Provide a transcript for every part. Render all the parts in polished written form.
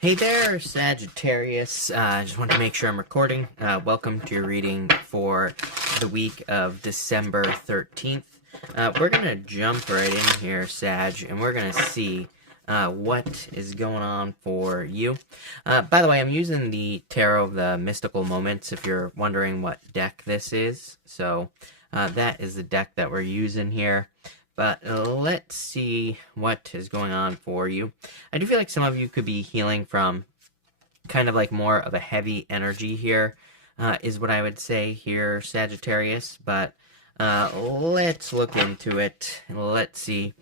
Hey there, Sagittarius. I just want to make sure I'm recording. Welcome to your reading for the week of December 13th. We're going to jump right in here, Sag, and we're going to see what is going on for you. By the way, I'm using the Tarot of the Mystical Moments if you're wondering what deck this is. So that is the deck that we're using here. But let's see what is going on for you. I do feel like some of you could be healing from kind of like more of a heavy energy here, is what I would say here, Sagittarius. But let's look into it. Let's see.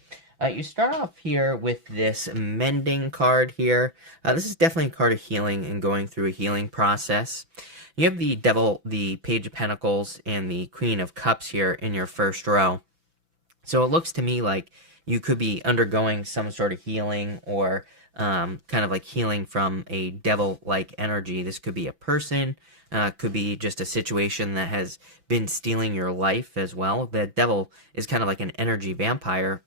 You start off here with this mending card here. This is definitely a card of healing and going through a healing process. You have the Devil, the Page of Pentacles, and the Queen of Cups here in your first row. So it looks to me like you could be undergoing some sort of healing or kind of like healing from a devil-like energy. This could be a person, could be just a situation that has been stealing your life as well. The devil is kind of like an energy vampire.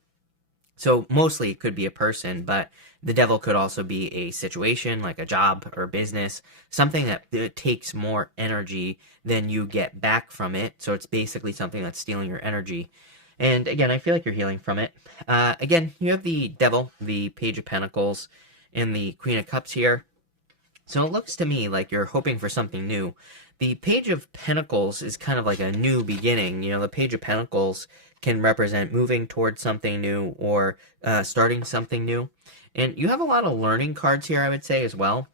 So mostly it could be a person, but the devil could also be a situation like a job or business, something that takes more energy than you get back from it. So it's basically something that's stealing your energy. And again, I feel like you're healing from it. Again, you have the Devil, the Page of Pentacles, and the Queen of Cups here. So it looks to me like you're hoping for something new. The Page of Pentacles is kind of like a new beginning. You know, the Page of Pentacles can represent moving towards something new or starting something new. And you have a lot of learning cards here, I would say, as well.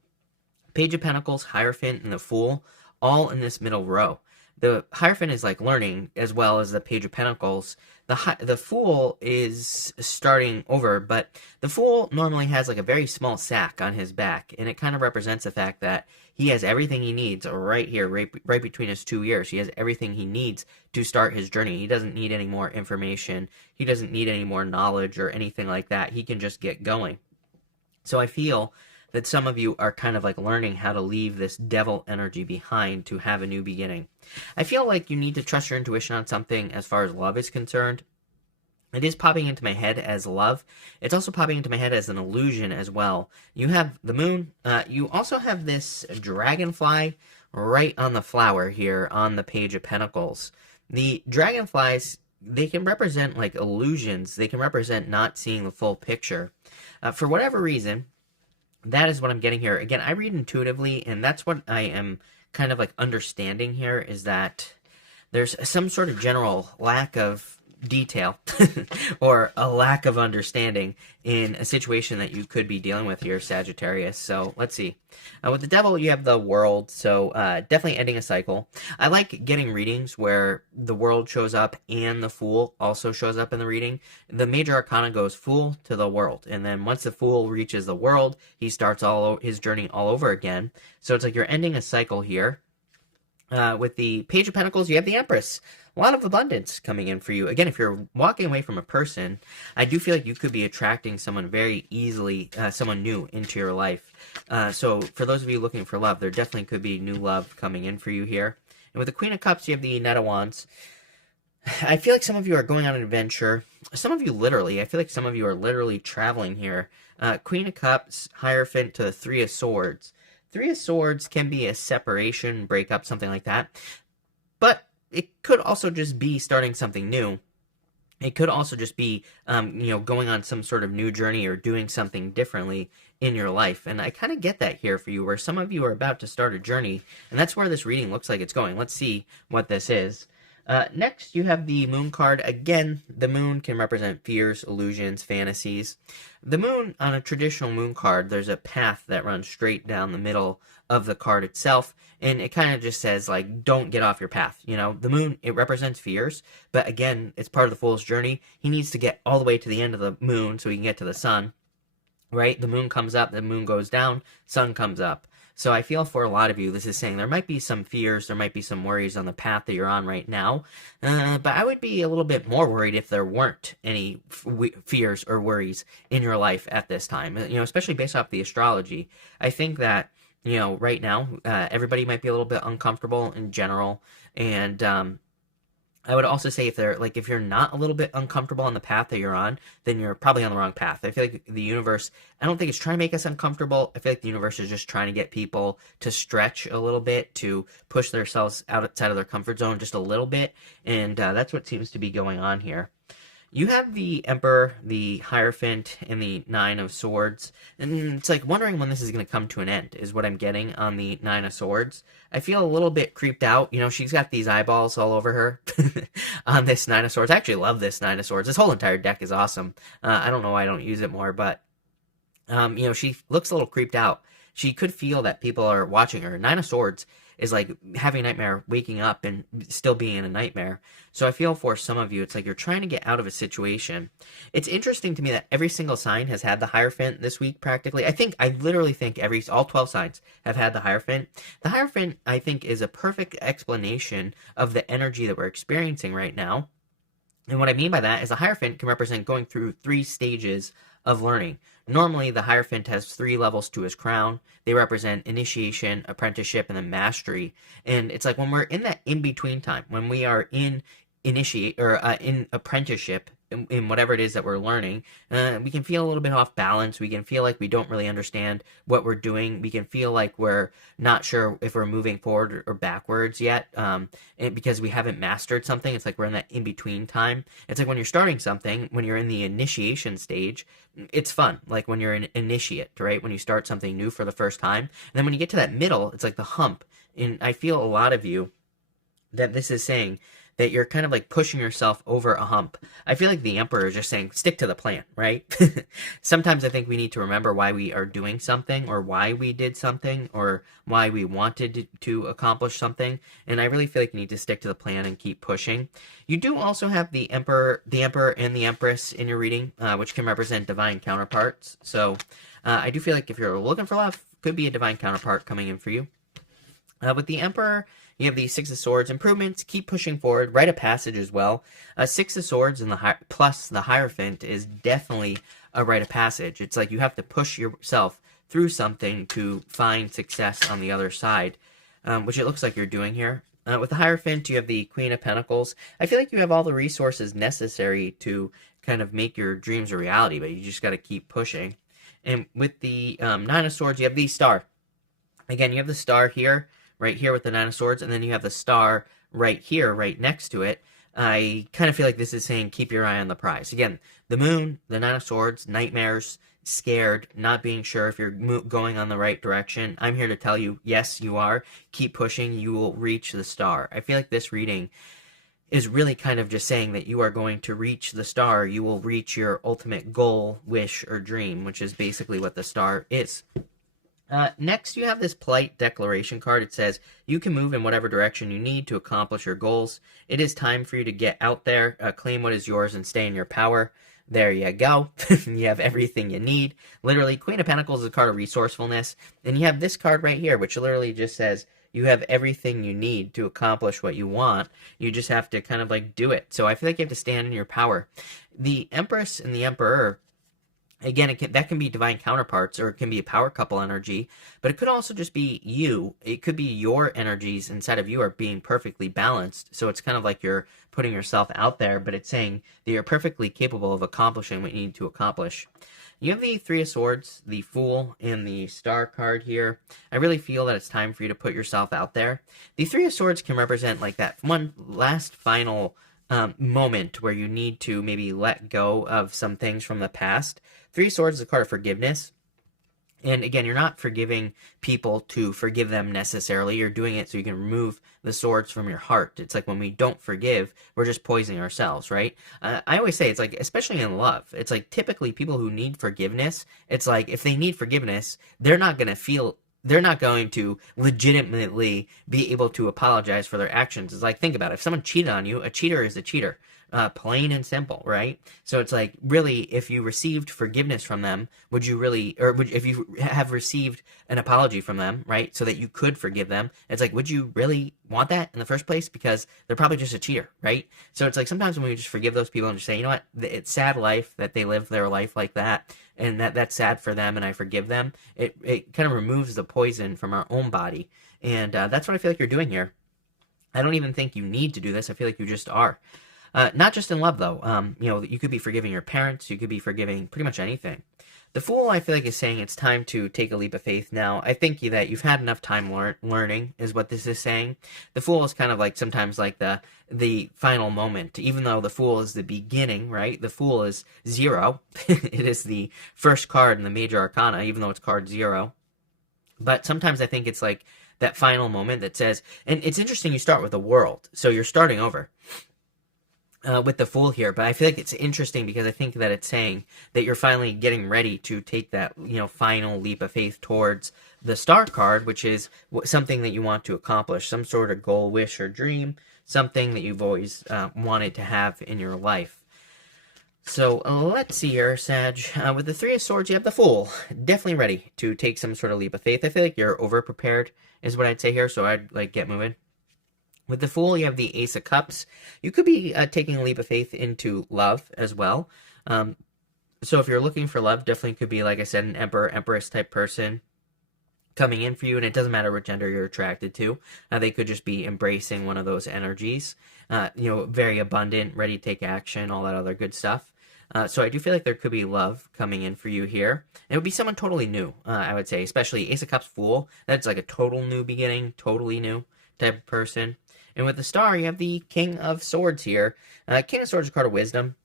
Page of Pentacles, Hierophant, and the Fool, all in this middle row. The Hierophant is like learning as well as the Page of Pentacles. The Fool is starting over, but the Fool normally has like a very small sack on his back, and it kind of represents the fact that he has everything he needs right here, right between his 2 ears. He has everything he needs to start his journey. He doesn't need any more information. He doesn't need any more knowledge or anything like that. He can just get going. So I feel that some of you are kind of like learning how to leave this devil energy behind to have a new beginning. I feel like you need to trust your intuition on something as far as love is concerned. It is popping into my head as love. It's also popping into my head as an illusion as well. You have the moon. You also have this dragonfly right on the flower here on the Page of Pentacles. The dragonflies, they can represent like illusions. They can represent not seeing the full picture. For whatever reason, that is what I'm getting here. Again, I read intuitively, and that's what I am kind of like understanding here, is that there's some sort of general lack of detail or a lack of understanding in a situation that you could be dealing with here, Sagittarius. So let's see. With the Devil, you have the World, so definitely ending a cycle. I like getting readings where the World shows up and the Fool also shows up in the reading. The major arcana goes Fool to the World, and then once the Fool reaches the World, he starts his journey all over again. So it's like you're ending a cycle here. With the Page of Pentacles, you have the Empress. A lot of abundance coming in for you. Again, if you're walking away from a person, I do feel like you could be attracting someone very easily, someone new into your life. So for those of you looking for love, there definitely could be new love coming in for you here. And with the Queen of Cups, you have the Knight of Wands. I feel like some of you are going on an adventure. Some of you literally, I feel like some of you are literally traveling here. Queen of Cups, Hierophant to the Three of Swords. Three of Swords can be a separation, breakup, something like that. But it could also just be starting something new. It could also just be, going on some sort of new journey or doing something differently in your life. And I kind of get that here for you, where some of you are about to start a journey. And that's where this reading looks like it's going. Let's see what this is. Next, you have the Moon card. Again, the Moon can represent fears, illusions, fantasies. The Moon, on a traditional Moon card, there's a path that runs straight down the middle of the card itself, and it kind of just says, like, don't get off your path. You know, the Moon, it represents fears, but again, it's part of the Fool's journey. He needs to get all the way to the end of the Moon so he can get to the Sun, right? The Moon comes up, the Moon goes down, Sun comes up. So I feel for a lot of you, this is saying there might be some fears, there might be some worries on the path that you're on right now. But I would be a little bit more worried if there weren't any fears or worries in your life at this time. Especially based off the astrology. I think that, right now, everybody might be a little bit uncomfortable in general. And I would also say if you're not a little bit uncomfortable on the path that you're on, then you're probably on the wrong path. I feel like the universe, I don't think it's trying to make us uncomfortable. I feel like the universe is just trying to get people to stretch a little bit, to push themselves outside of their comfort zone just a little bit. And that's what seems to be going on here. You have the Emperor, the Hierophant, and the Nine of Swords. And it's like wondering when this is going to come to an end, is what I'm getting on the Nine of Swords. I feel a little bit creeped out. You know, she's got these eyeballs all over her on this Nine of Swords. I actually love this Nine of Swords. This whole entire deck is awesome. I don't know why I don't use it more, but, you know, she looks a little creeped out. She could feel that people are watching her. Nine of Swords is like having a nightmare, waking up, and still being in a nightmare. So I feel for some of you, it's like you're trying to get out of a situation. It's interesting to me that every single sign has had the Hierophant this week, practically. I literally think all 12 signs have had the Hierophant. The Hierophant, I think, is a perfect explanation of the energy that we're experiencing right now. And what I mean by that is the Hierophant can represent going through 3 stages of learning. Normally, the Hierophant has 3 levels to his crown. They represent initiation, apprenticeship, and then mastery. And it's like when we're in that in-between time, when we are in in apprenticeship, in whatever it is that we're learning, we can feel a little bit off balance. We can feel like we don't really understand what we're doing. We can feel like we're not sure if we're moving forward or backwards yet, and because we haven't mastered something. It's like we're in that in-between time. It's like when you're starting something, when you're in the initiation stage, it's fun. Like when you're an initiate, right? When you start something new for the first time. And then when you get to that middle, it's like the hump. And I feel a lot of you that this is saying that you're kind of like pushing yourself over a hump. I feel like the Emperor is just saying, stick to the plan, right? Sometimes I think we need to remember why we are doing something, or why we did something, or why we wanted to accomplish something. And I really feel like you need to stick to the plan and keep pushing. You do also have the Emperor and the Empress in your reading, which can represent divine counterparts. So I do feel like if you're looking for love, could be a divine counterpart coming in for you. With the Emperor, you have the Six of Swords, improvements, keep pushing forward, rite of passage as well. Six of Swords and plus the Hierophant is definitely a rite of passage. It's like you have to push yourself through something to find success on the other side, which it looks like you're doing here. With the Hierophant, you have the Queen of Pentacles. I feel like you have all the resources necessary to kind of make your dreams a reality, but you just got to keep pushing. And with the Nine of Swords, you have the Star. Again, you have the Star here, right here with the Nine of Swords, and then you have the Star right here, right next to it. I kind of feel like this is saying keep your eye on the prize. Again, the Moon, the Nine of Swords, nightmares, scared, not being sure if you're going on the right direction. I'm here to tell you, yes, you are. Keep pushing. You will reach the Star. I feel like this reading is really kind of just saying that you are going to reach the Star. You will reach your ultimate goal, wish, or dream, which is basically what the Star is. Next, you have this Plight declaration card. It says, you can move in whatever direction you need to accomplish your goals. It is time for you to get out there, claim what is yours, and stay in your power. There you go. You have everything you need. Literally, Queen of Pentacles is a card of resourcefulness. And you have this card right here, which literally just says, you have everything you need to accomplish what you want. You just have to kind of like do it. So I feel like you have to stand in your power. The Empress and the Emperor, again, that can be divine counterparts, or it can be a power couple energy, but it could also just be you. It could be your energies inside of you are being perfectly balanced. So it's kind of like you're putting yourself out there, but it's saying that you're perfectly capable of accomplishing what you need to accomplish. You have the Three of Swords, the Fool, and the Star card here. I really feel that it's time for you to put yourself out there. The Three of Swords can represent like that one last final moment where you need to maybe let go of some things from the past. Three of Swords is a card of forgiveness. And again, you're not forgiving people to forgive them necessarily. You're doing it so you can remove the swords from your heart. It's like when we don't forgive, we're just poisoning ourselves, right? I always say, it's like, especially in love, it's like typically people who need forgiveness, it's like if they need forgiveness, they're not going to legitimately be able to apologize for their actions. It's like, think about it. If someone cheated on you, a cheater is a cheater. Plain and simple, right? So it's like, really, if you received forgiveness from them, if you have received an apology from them, right, so that you could forgive them, it's like, would you really want that in the first place? Because they're probably just a cheater, right? So it's like sometimes when we just forgive those people and just say, you know what, it's sad life that they live their life like that, and that's sad for them, and I forgive them. It kind of removes the poison from our own body, and that's what I feel like you're doing here. I don't even think you need to do this. I feel like you just are. Not just in love, though. You could be forgiving your parents. You could be forgiving pretty much anything. The Fool, I feel like, is saying it's time to take a leap of faith now. I think that you've had enough time learning, is what this is saying. The Fool is kind of like sometimes like the final moment. Even though the Fool is the beginning, right? The Fool is 0. It is the first card in the major arcana, even though it's card 0. But sometimes I think it's like that final moment that says, and it's interesting you start with the World. So you're starting over. With the Fool here, but I feel like it's interesting because I think that it's saying that you're finally getting ready to take that, final leap of faith towards the Star card, which is something that you want to accomplish, some sort of goal, wish, or dream, something that you've always wanted to have in your life. So let's see here, Sag. With the Three of Swords, you have the Fool, definitely ready to take some sort of leap of faith. I feel like you're over prepared, is what I'd say here. So I'd get moving. With the Fool, you have the Ace of Cups. You could be taking a leap of faith into love as well. So if you're looking for love, definitely could be, like I said, an Emperor, Empress type person coming in for you, and it doesn't matter what gender you're attracted to. They could just be embracing one of those energies. Very abundant, ready to take action, all that other good stuff. So I do feel like there could be love coming in for you here. It would be someone totally new, I would say, especially Ace of Cups, Fool. That's like a total new beginning, totally new type of person. And with the Star, you have the King of Swords here. King of Swords is a card of wisdom.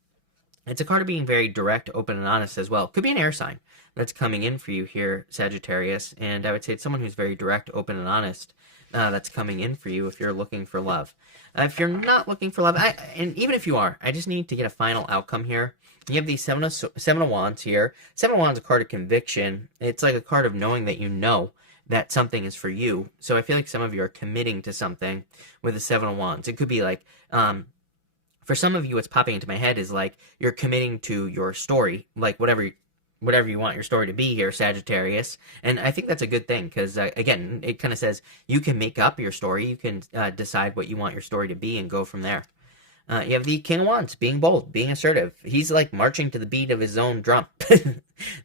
It's a card of being very direct, open, and honest as well. Could be an air sign that's coming in for you here, Sagittarius. And I would say it's someone who's very direct, open, and honest that's coming in for you if you're looking for love. If you're not looking for love, and even if you are, I just need to get a final outcome here. You have the Seven of Wands here. Seven of Wands is a card of conviction. It's like a card of knowing that you know that something is for you. So I feel like some of you are committing to something with the Seven of Wands. It could be like, for some of you, what's popping into my head is like you're committing to your story, like whatever you want your story to be here, Sagittarius. And I think that's a good thing because, again, it kind of says you can make up your story. You can decide what you want your story to be and go from there. You have the King of Wands, being bold, being assertive. He's like marching to the beat of his own drum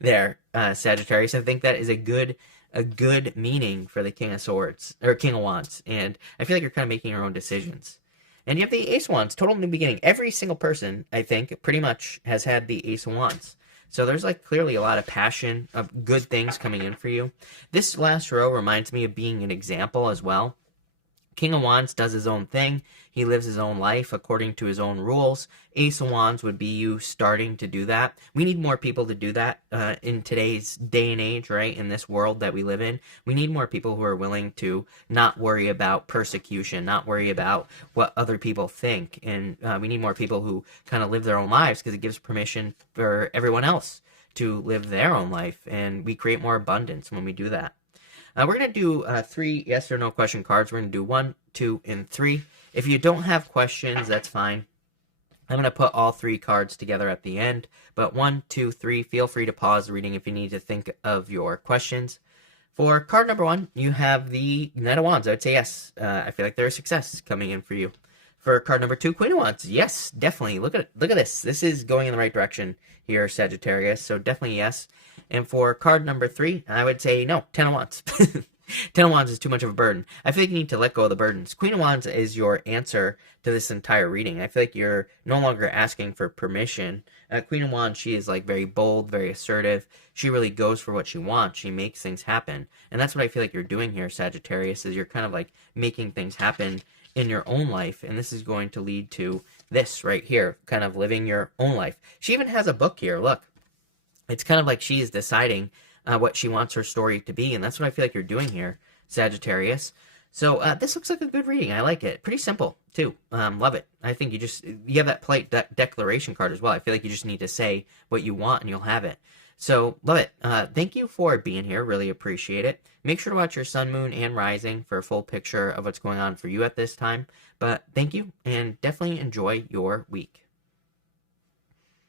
there, Sagittarius. I think that is a good meaning for the King of Swords, or King of Wands, and I feel like you're kind of making your own decisions. And you have the Ace of Wands, total new beginning. Every single person, I think, pretty much has had the Ace of Wands. So there's like clearly a lot of passion, of good things coming in for you. This last row reminds me of being an example as well. King of Wands does his own thing. He lives his own life according to his own rules. Ace of Wands would be you starting to do that. We need more people to do that in today's day and age, right? In this world that we live in. We need more people who are willing to not worry about persecution, not worry about what other people think. And we need more people who kind of live their own lives because it gives permission for everyone else to live their own life. And we create more abundance when we do that. We're going to do 3 yes or no question cards. We're going to do 1, 2, and 3. If you don't have questions, that's fine. I'm going to put all 3 cards together at the end. But 1, 2, 3, feel free to pause the reading if you need to think of your questions. For card number 1, you have the Knight of Wands. I would say yes. I feel like there's success coming in for you. For card number 2, Queen of Wands. Yes, definitely. Look at this. This is going in the right direction here, Sagittarius. So definitely yes. And for card number 3, I would say no, 10 of Wands. 10 of Wands is too much of a burden. I feel like you need to let go of the burdens. Queen of Wands is your answer to this entire reading. I feel like you're no longer asking for permission. Queen of Wands, she is like very bold, very assertive. She really goes for what she wants. She makes things happen. And that's what I feel like you're doing here, Sagittarius, is you're kind of like making things happen in your own life. And this is going to lead to this right here, kind of living your own life. She even has a book here. Look. It's kind of like she is deciding what she wants her story to be, and that's what I feel like you're doing here, Sagittarius. So this looks like a good reading. I like it. Pretty simple, too. Love it. I think you have that Plight declaration card as well. I feel like you just need to say what you want, and you'll have it. So, love it. Thank you for being here. Really appreciate it. Make sure to watch your sun, moon, and rising for a full picture of what's going on for you at this time. But thank you, and definitely enjoy your week.